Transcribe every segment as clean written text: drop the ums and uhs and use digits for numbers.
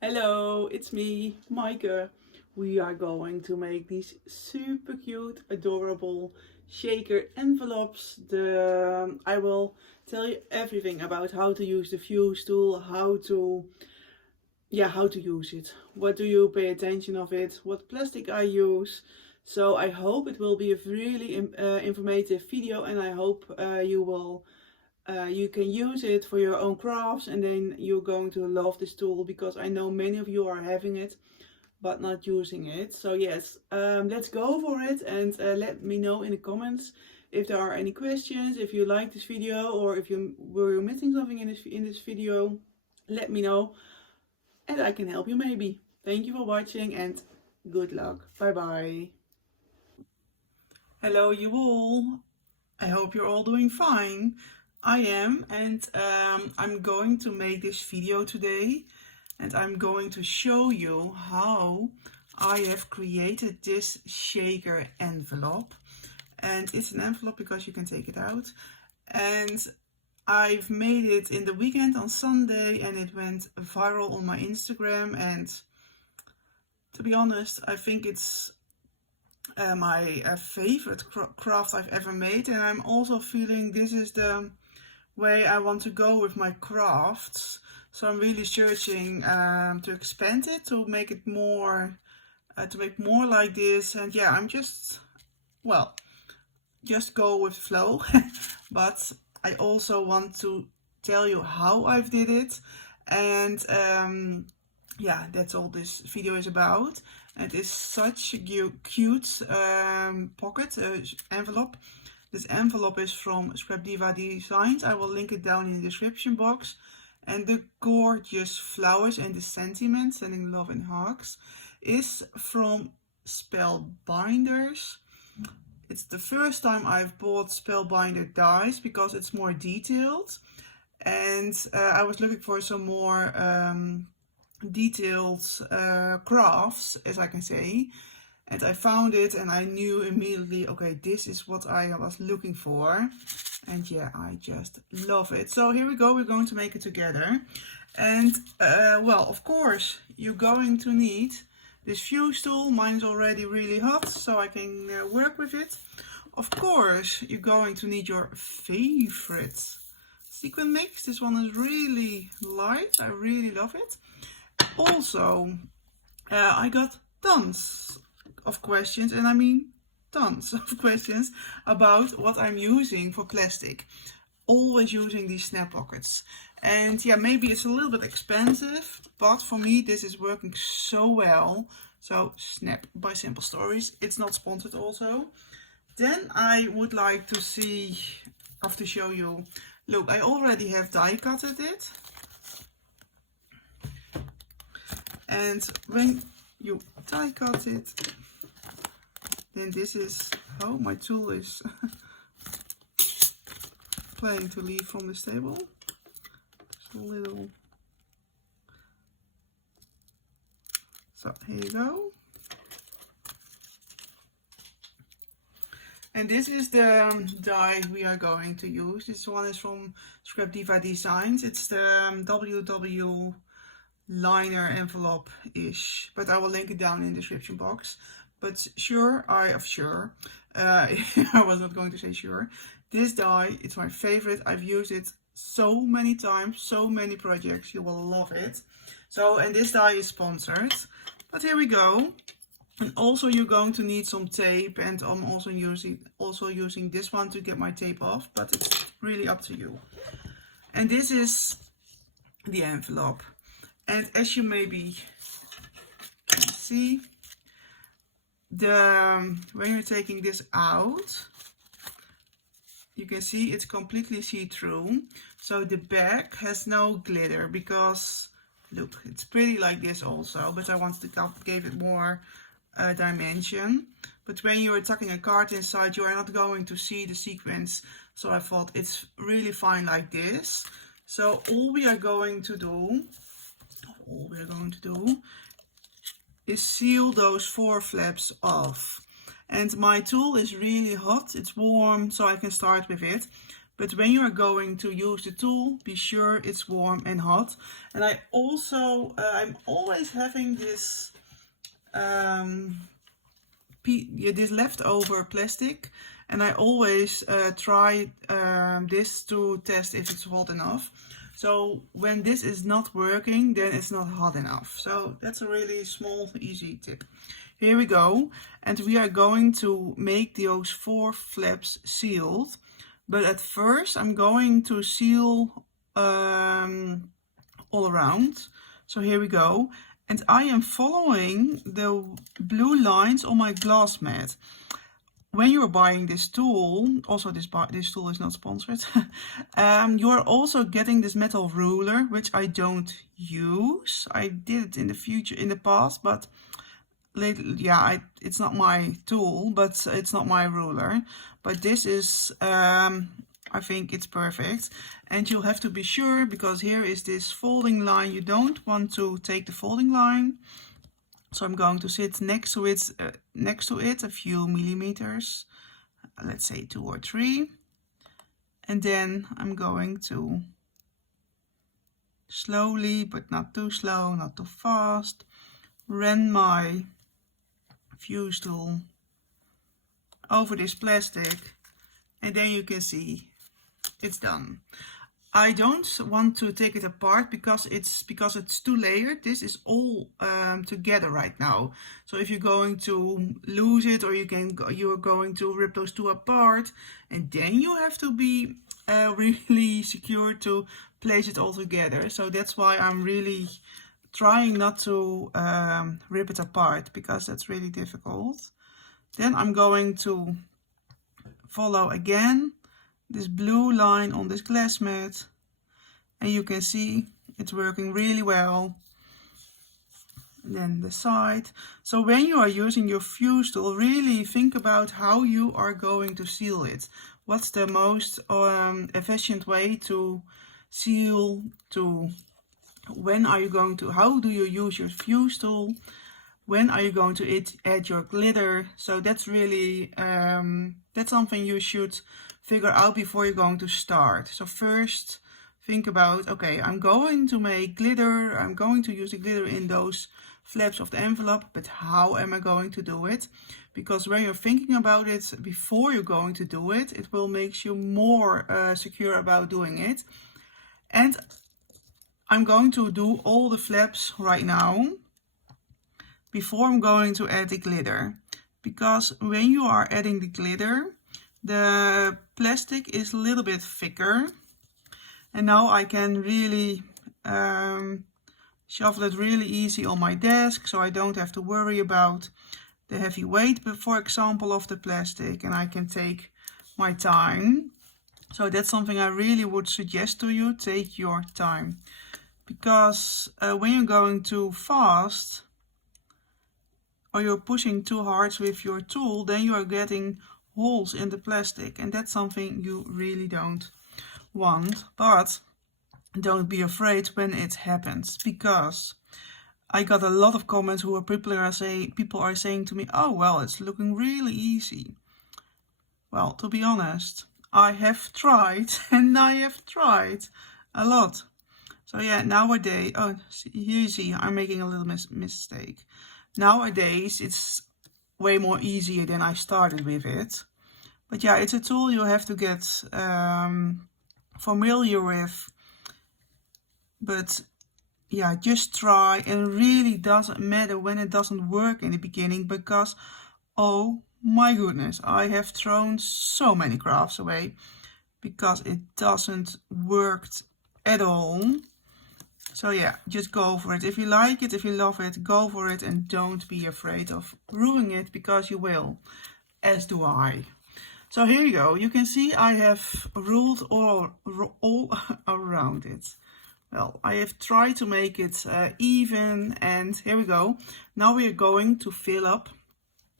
Hello, it's me, Maaike. We are going to make these super cute, adorable shaker envelopes. I will tell you everything about how to use the Fusetool, how to use it. What do you pay attention of it? What plastic I use. So I hope it will be a really informative video, and I hope you can use it for your own crafts, and then you're going to love this tool because I know many of you are having it but not using it. So yes, let's go for it, and let me know in the comments if there are any questions, if you like this video, or if you were missing something in this video. Let me know and I can help you maybe. Thank you for watching and good luck. Bye bye. Hello you all. I hope you're all doing fine. I am, and I'm going to make this video today, and I'm going to show you how I have created this shaker envelope. And it's an envelope because you can take it out. And I've made it in the weekend on Sunday, and it went viral on my Instagram. And to be honest, I think it's my favorite craft I've ever made, and I'm also feeling this is the way I want to go with my crafts. So I'm really searching to expand it, to make it more, like this. And yeah, I'm just go with the flow. But I also want to tell you how I've did it, and yeah, that's all this video is about. And it's such a cute pocket envelope. This envelope is from Scrap Diva Designs. I will link it down in the description box. And the gorgeous flowers and the sentiment, sending love and hugs, is from Spellbinders. It's the first time I've bought Spellbinder dies because it's more detailed. And I was looking for some more detailed crafts, as I can say. And I found it, and I knew immediately, okay, this is what I was looking for. And yeah, I just love it. So here we go, we're going to make it together. And well, of course, you're going to need this Fusetool. Mine is already really hot, so I can work with it. Of course, you're going to need your favorite sequin mix. This one is really light, I really love it. Also, I got tons of questions, and I mean tons of questions about what I'm using for plastic. Always using these snap pockets, and yeah, maybe it's a little bit expensive, but for me this is working so well. So Snap by Simple Stories, it's not sponsored also. Then I would like to show you, look, I already have die cutted it. And when you die cut it, then this is how my tool is planning to leave from this table. Just a little. So here you go. And this is the die we are going to use. This one is from Scrap Diva Designs. It's the WW liner envelope-ish, but I will link it down in the description box. But I was not going to say sure. This die, it's my favorite. I've used it so many times, so many projects. You will love it. So, and this die is sponsored. But here we go. And also you're going to need some tape, and I'm also using this one to get my tape off, but it's really up to you. And this is the envelope. And as you maybe can see, when you're taking this out, you can see it's completely see-through. So the back has no glitter because, look, it's pretty like this also, but I wanted to give it more dimension. But when you're tucking a card inside, you are not going to see the sequins. So I thought it's really fine like this. So all we are going to do is seal those 4 flaps off. And my tool is really hot, it's warm, so I can start with it. But when you are going to use the tool, be sure it's warm and hot. And I also, I'm always having this this leftover plastic, and I always try this to test if it's hot enough. So when this is not working, then it's not hot enough. So that's a really small, easy tip. Here we go, and we are going to make those 4 flaps sealed. But at first I'm going to seal all around. So here we go. And I am following the blue lines on my glass mat. When you're buying this tool, also this tool is not sponsored, you are also getting this metal ruler, which I don't use. I did it in the past, but lately, yeah, it's not my tool, but it's not my ruler. But this is, I think it's perfect. And you'll have to be sure, because here is this folding line. You don't want to take the folding line. So I'm going to sit next to it a few millimeters, let's say 2 or 3. And then I'm going to slowly, but not too slow, not too fast, run my Fusetool over this plastic, and then you can see it's done. I don't want to take it apart because it's too layered. This is all together right now. So if you're going to lose it, or you're going to rip those 2 apart, and then you have to be really secure to place it all together. So that's why I'm really trying not to rip it apart, because that's really difficult. Then I'm going to follow again this blue line on this glass mat, and you can see it's working really well. And then the side. So when you are using your Fusetool, really think about how you are going to seal it. What's the most efficient way to seal, how do you use your Fusetool? When are you going to add your glitter? So that's really, that's something you should figure out before you're going to start. So first think about, okay, I'm going to make glitter. I'm going to use the glitter in those flaps of the envelope, but how am I going to do it? Because when you're thinking about it before you're going to do it, it will make you more secure about doing it. And I'm going to do all the flaps right now before I'm going to add the glitter. Because when you are adding the glitter, the plastic is a little bit thicker. And now I can really shuffle it really easy on my desk, so I don't have to worry about the heavy weight, for example, of the plastic, and I can take my time. So that's something I really would suggest to you, take your time. Because when you're going too fast, or you're pushing too hard with your tool, then you are getting holes in the plastic, and that's something you really don't want. But don't be afraid when it happens, because I got a lot of comments where people are saying to me, oh well, it's looking really easy. Well, to be honest, I have tried, and I have tried a lot. So yeah, nowadays, oh, here you see, I'm making a little mistake. Nowadays, it's way more easier than I started with it. But yeah, it's a tool you have to get familiar with. But yeah, just try, and really doesn't matter when it doesn't work in the beginning, because oh my goodness, I have thrown so many crafts away because it doesn't work at all. So yeah, just go for it. If you like it, if you love it, go for it, and don't be afraid of ruining it, because you will, as do I. So here you go. You can see I have ruled all around it. Well, I have tried to make it even, and here we go. Now we are going to fill up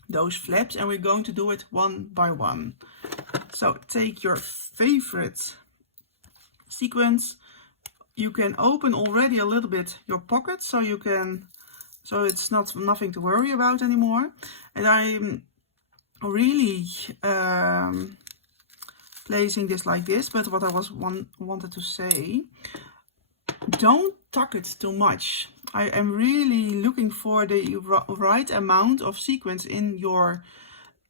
those flaps, and we're going to do it one by one. So take your favorite sequins. You can open already a little bit your pocket, so it's nothing to worry about anymore. And I'm really placing this like this, but what I wanted to say, don't tuck it too much. I am really looking for the right amount of sequins in your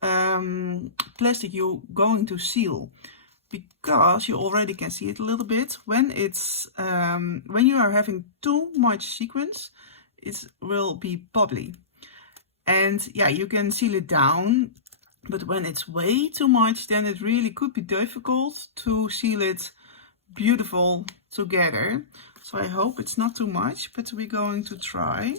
plastic you're going to seal, because you already can see it a little bit. When it's when you are having too much sequins, it will be bubbly, and yeah, you can seal it down, but when it's way too much, then it really could be difficult to seal it beautiful together. So I hope it's not too much, but we're going to try.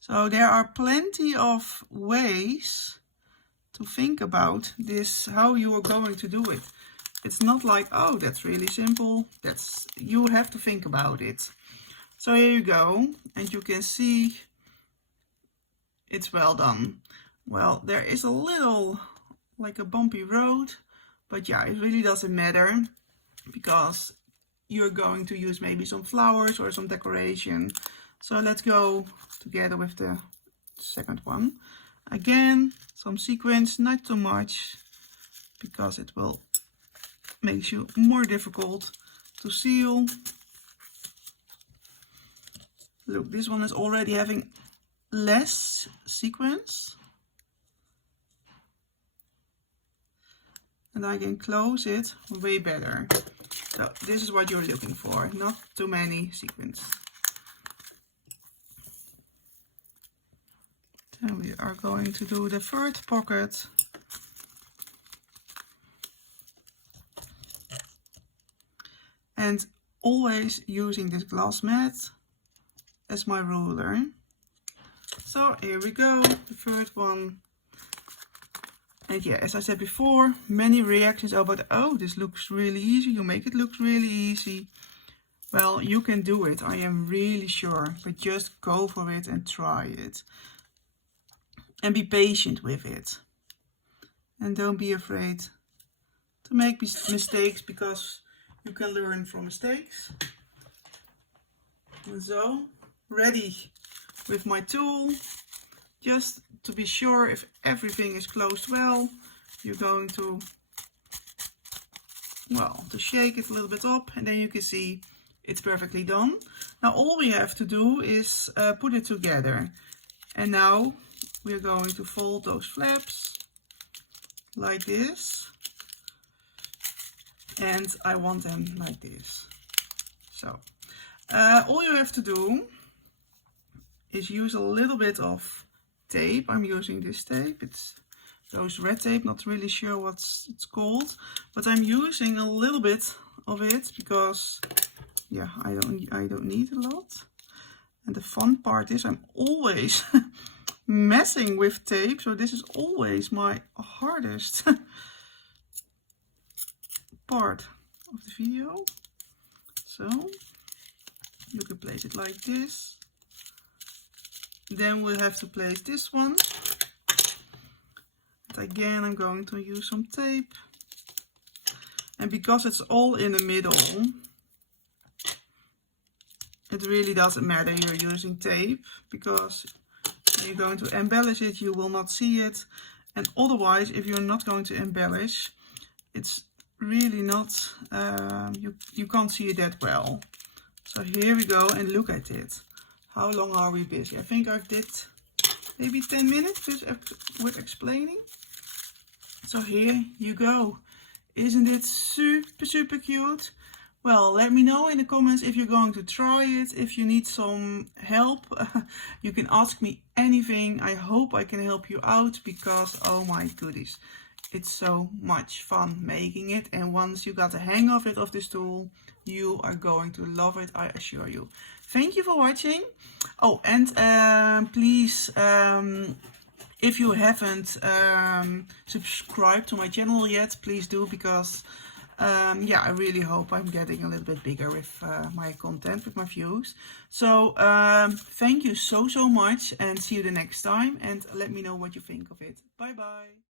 So there are plenty of ways to think about this, how you are going to do it. It's not like, oh, that's really simple. You have to think about it. So here you go, and you can see it's well done. Well, there is a little, like a bumpy road, but yeah, it really doesn't matter, because you're going to use maybe some flowers or some decoration. So let's go together with the second one. Again, some sequins, not too much, because it will make you more difficult to seal. Look, this one is already having less sequins. And I can close it way better. So this is what you're looking for, not too many sequins. Then we are going to do the third pocket. And always using this glass mat as my ruler. So here we go, the third one. And yeah, as I said before, many reactions about, oh, this looks really easy, you make it look really easy. Well, you can do it, I am really sure, but just go for it and try it. And be patient with it. And don't be afraid to make mistakes, because you can learn from mistakes. And so, ready with my tool. Just to be sure if everything is closed well, you're going to, well, to shake it a little bit up, and then you can see it's perfectly done. Now all we have to do is put it together. And now we're going to fold those flaps like this. And I want them like this. So all you have to do is use a little bit of tape. I'm using this tape. It's those red tape, not really sure what it's called, but I'm using a little bit of it because yeah, I don't need a lot. And the fun part is I'm always messing with tape, so this is always my hardest part of the video. So you can place it like this. Then we'll have to place this one. And again, I'm going to use some tape. And because it's all in the middle, it really doesn't matter you're using tape, because when you're going to embellish it, you will not see it. And otherwise, if you're not going to embellish, it's really not, you can't see it that well. So here we go, and look at it. How long are we busy? I think I did maybe 10 minutes with explaining. So here you go. Isn't it super, super cute? Well, let me know in the comments if you're going to try it. If you need some help, you can ask me anything. I hope I can help you out, because oh my goodies, it's so much fun making it. And once you got the hang of it, of this tool, you are going to love it, I assure you. Thank you for watching. Oh, and please, if you haven't subscribed to my channel yet, please do, because yeah, I really hope I'm getting a little bit bigger with my content, with my views. So thank you so much, and see you the next time, and let me know what you think of it. Bye bye.